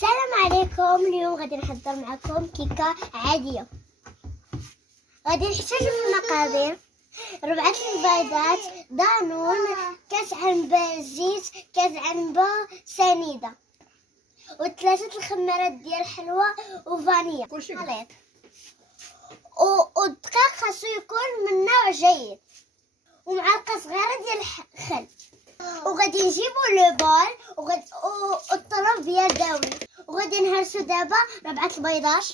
السلام عليكم. اليوم غادي نحضر معكم كيكه عاديه. غادي نحتاجو في المقادير 4 البيضات، دانون، كاس عنبه زيت، كاس عنبه سنيده، و3 الخمارات ديال الحلوى وفانيا خليط. والدقيق خاصو يكون من نوع جيد، ومعلقه صغيره ديال الخل. وغادي نجيبو لو بول والطرف يدوي، وغادي نهرسو دابا 4 البيضات،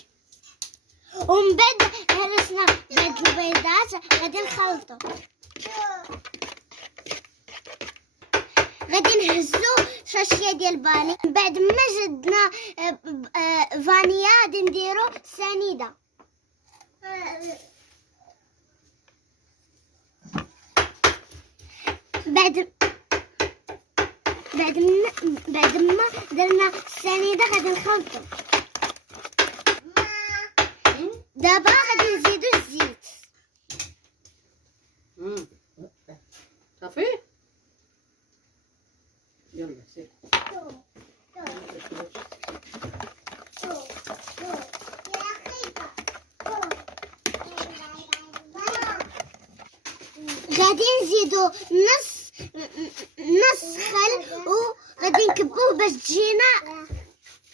ومن بعد هرسنا بعد البيضات غادي نخلطو. غادي نهزو شاشيه ديال باني. من بعد ما زدنا فانيا غادي نديرو سنيده. بعد ما درنا السنيده غادي نخلطو. دابا غادي نزيدو الزيت. صافي يلا سير. غادي نزيدو نص خل، وغادي نكبوه باش تجينا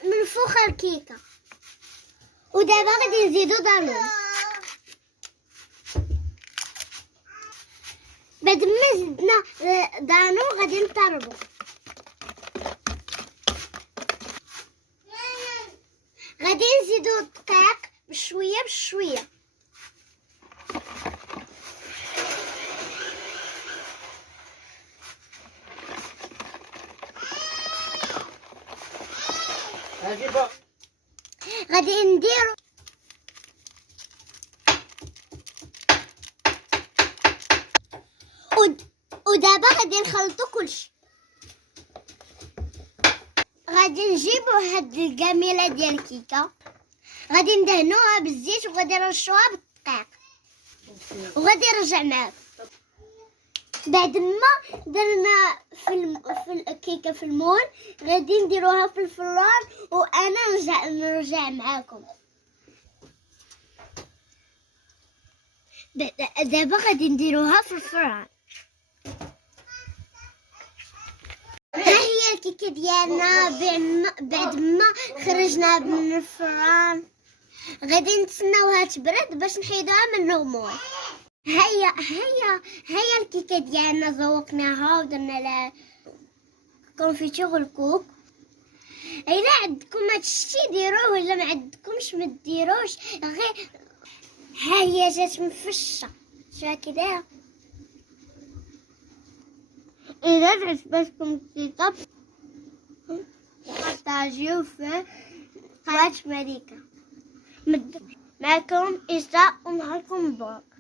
منفوخه الكيكه. ودابا غادي نزيدو دانون. بعد ما زدنا دانون غادي نطربو. غادي نزيدو الدقيق بشويه بشويه. غادي نديرو ودابا غادي نخلطو كلشي. غادي نجيبو هاد الكاميله ديال الكيكه، غادي ندهنوها بالزيت، وغادي نرشوها بالدقيق، وغادي نرجع معاكم. بعد ما درنا في الكيكه في المول غادي نديروها في الفران، وانا نرجع معاكم. دابا غادي نديروها في الفران. ها هي الكيكه ديالنا بعد ما خرجنا من الفران. غادي نتسناوها تبرد باش نحيدوها من المول. هيا الكيكه ديالنا ذوقناها ودرنا لها كونفيتور الكوك. الا عندكم هادشي ديروه، ولا ما عندكمش ما ديروش. غير ها هي جات مفشه. شوفوا كي دايره. اذا عجبتكم الكيكه بارطاجيو في قناه مليكه. معكم إسراء ونهاركم مبروك.